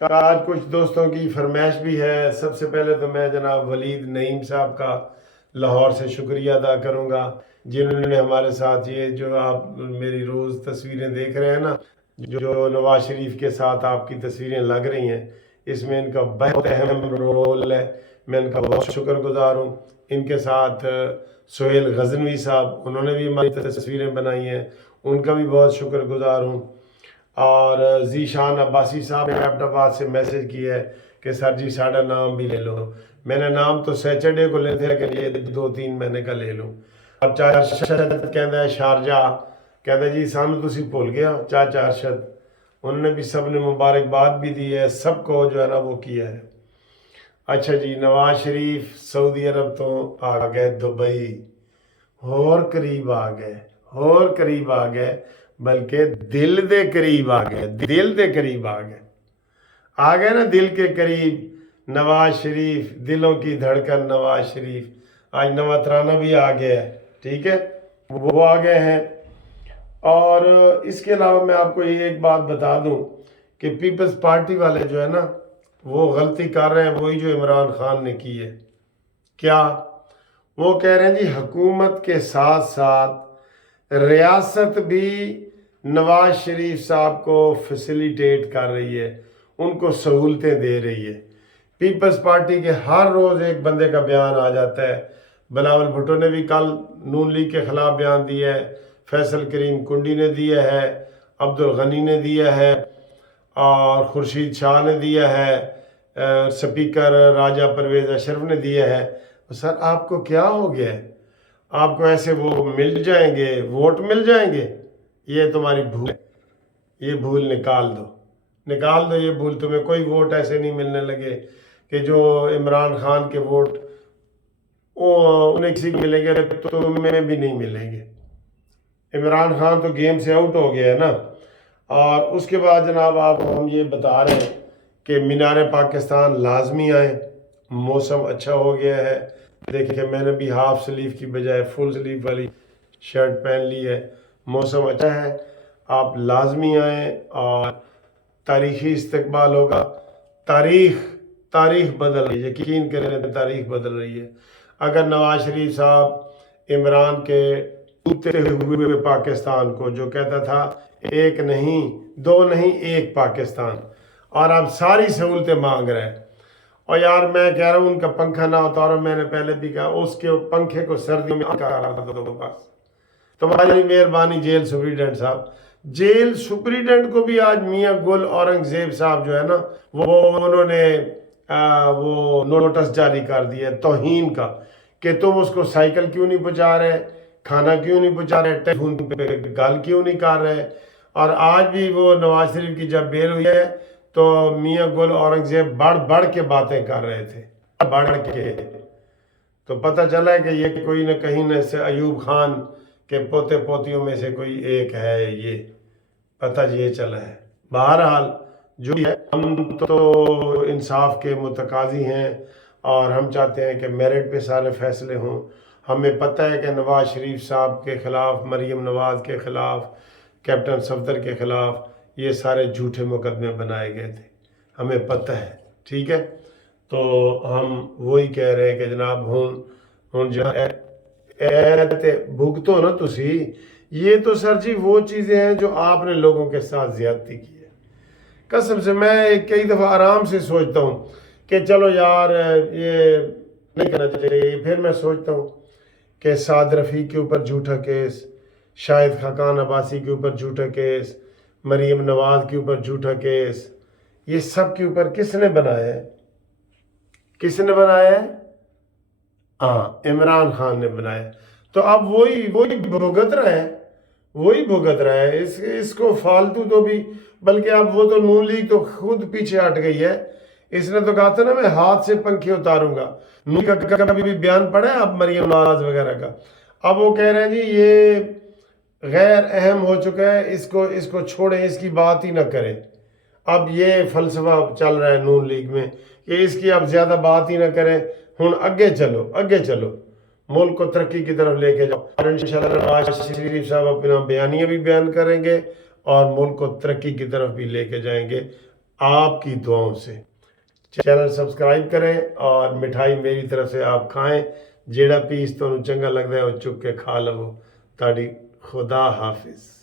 آج کچھ دوستوں کی فرمائش بھی ہے. سب سے پہلے تو میں جناب ولید نعیم صاحب کا لاہور سے شکریہ ادا کروں گا، جنہوں نے ہمارے ساتھ یہ جو آپ میری روز تصویریں دیکھ رہے ہیں نا، جو نواز شریف کے ساتھ آپ کی تصویریں لگ رہی ہیں، اس میں ان کا بہت اہم رول ہے. میں ان کا بہت شکر گزار ہوں. ان کے ساتھ سہیل غزنوی صاحب، انہوں نے بھی ہماری تصویریں بنائی ہیں، ان کا بھی بہت شکر گزار ہوں. اور ذیشان عباسی صاحب نے ایبٹ آباد سے میسج کیا ہے کہ سر جی ساڑھا نام بھی لے لو. میں نے نام تو سیچرڈے کو لیتے ہیں کہ یہ 2-3 مہینے کا لے لوں. اور چاچا ارشد کہندا ہے شارجہ، کہندا جی سانو تسی بھول گیا چاچا ارشد. انہوں نے بھی سب نے مبارکباد بھی دی ہے، سب کو جو ہے نا وہ کیا ہے. اچھا جی، نواز شریف سعودی عرب تو آ گئے دبئی، اور قریب آ گئے، اور قریب آ گئے، بلکہ دل دے قریب آ گئے، دل دے قریب آ گئے، آ گئے نا دل کے قریب. نواز شریف، دلوں کی دھڑکن نواز شریف. آج نواترانہ بھی آ گیا ہے، ٹھیک ہے، وہ آ گئے ہیں. اور اس کے علاوہ میں آپ کو یہ ایک بات بتا دوں کہ پیپلز پارٹی والے جو ہے نا، وہ غلطی کر رہے ہیں وہی جو عمران خان نے کی ہے. کیا؟ وہ کہہ رہے ہیں جی حکومت کے ساتھ ساتھ ریاست بھی نواز شریف صاحب کو فیسیلیٹیٹ کر رہی ہے، ان کو سہولتیں دے رہی ہے. پیپلز پارٹی کے ہر روز ایک بندے کا بیان آ جاتا ہے. بلاول بھٹو نے بھی کل نون لیگ کے خلاف بیان دیا ہے، فیصل کریم کنڈی نے دیا ہے، عبدالغنی نے دیا ہے، اور خورشید شاہ نے دیا ہے، سپیکر راجہ پرویز اشرف نے دیا ہے. سر آپ کو کیا ہو گیا ہے؟ آپ کو ایسے وہ مل جائیں گے، ووٹ مل جائیں گے؟ یہ تمہاری بھول ہے، یہ بھول نکال دو، نکال دو یہ بھول. تمہیں کوئی ووٹ ایسے نہیں ملنے لگے کہ جو عمران خان کے ووٹ انہیں کسی کو ملیں گے تو تمہیں بھی نہیں ملیں گے. عمران خان تو گیم سے آؤٹ ہو گیا ہے نا. اور اس کے بعد جناب آپ ہم یہ بتا رہے ہیں کہ مینار پاکستان لازمی آئیں. موسم اچھا ہو گیا ہے، دیکھیں میں نے بھی ہاف سلیو کی بجائے فل سلیو والی شرٹ پہن لی ہے. موسم اچھا ہے، آپ لازمی آئیں اور تاریخی استقبال ہوگا. تاریخ بدل رہی ہے، یقین کریں تاریخ بدل رہی ہے. اگر نواز شریف صاحب عمران کے ٹوٹتے ہوئے پاکستان کو جو کہتا تھا ایک نہیں دو نہیں ایک پاکستان، اور آپ ساری سہولتیں مانگ رہے ہیں. اور یار میں کہہ رہا ہوں ان کا پنکھا نہ اتارو. میں نے پہلے بھی کہا اس کے پنکھے کو سردیوں میں بس. تمہاری مہربانی جیل سپریڈنٹ صاحب. جیل سپریڈنٹ کو بھی آج میاں گل اورنگزیب صاحب جو ہے نا، وہ انہوں نے وہ نوٹس جاری کر دیا توہین کا کہ تم اس کو سائیکل کیوں نہیں پہنچا رہے، کھانا کیوں نہیں پہنچا رہے، ٹیلی فون پہ گال کیوں نہیں کر رہے. اور آج بھی وہ نواز شریف کی جب بیل ہوئی ہے تو میاں گل اورنگزیب بڑھ کے باتیں کر رہے تھے، بڑھ کے. تو پتہ چلا ہے کہ یہ کوئی نہ کہیں نہ سے ایوب خان کے پوتے پوتیوں میں سے کوئی ایک ہے. یہ پتہ یہ چلا ہے. بہرحال جو ہے ہم تو انصاف کے متقاضی ہیں اور ہم چاہتے ہیں کہ میرٹ پہ سارے فیصلے ہوں. ہمیں پتہ ہے کہ نواز شریف صاحب کے خلاف، مریم نواز کے خلاف، کیپٹن صفدر کے خلاف یہ سارے جھوٹے مقدمے بنائے گئے تھے، ہمیں پتہ ہے، ٹھیک ہے. تو ہم وہی کہہ رہے ہیں کہ جناب ہن جو ہے بھگتو نا تسی. یہ تو سر جی وہ چیزیں ہیں جو آپ نے لوگوں کے ساتھ زیادتی کی ہے. قسم سے میں کئی دفعہ آرام سے سوچتا ہوں کہ چلو یار یہ نہیں کرنا چاہیے. پھر میں سوچتا ہوں کہ سعد رفیع کے اوپر جھوٹا کیس، شاہد خاقان عباسی کے اوپر جھوٹا کیس، مریم نواز کے اوپر جھوٹا کیس، یہ سب کے اوپر کس نے بنایا ہے؟ کس نے بنایا ہے؟ عمران خان نے بنایا. تو اب وہی بھگت رہا ہے اس کو فالتو. تو بھی بلکہ اب وہ تو نون لیگ تو خود پیچھے ہٹ گئی ہے. اس نے تو کہا تھا نا میں ہاتھ سے پنکھے اتاروں گا. نون لیگ کا کبھی بھی بیان پڑا ہے اب مریم نواز وغیرہ کا؟ اب وہ کہہ رہے ہیں جی یہ غیر اہم ہو چکا ہے، اس کو چھوڑیں، اس کی بات ہی نہ کریں. اب یہ فلسفہ چل رہا ہے نون لیگ میں کہ اس کی اب زیادہ بات ہی نہ کریں. ہن اگے چلو ملک کو ترقی کی طرف لے کے جاؤ. اور انشاءاللہ نواز شریف صاحب اپنا بیانیہ بھی بیان کریں گے اور ملک کو ترقی کی طرف بھی لے کے جائیں گے. آپ کی دعاؤں سے۔ چینل سبسکرائب کریں اور مٹھائی میری طرف سے آپ کھائیں، جیڑا پیس تمہیں چنگا لگتا ہے وہ چک کے کھا لو۔ تاڑی خدا حافظ۔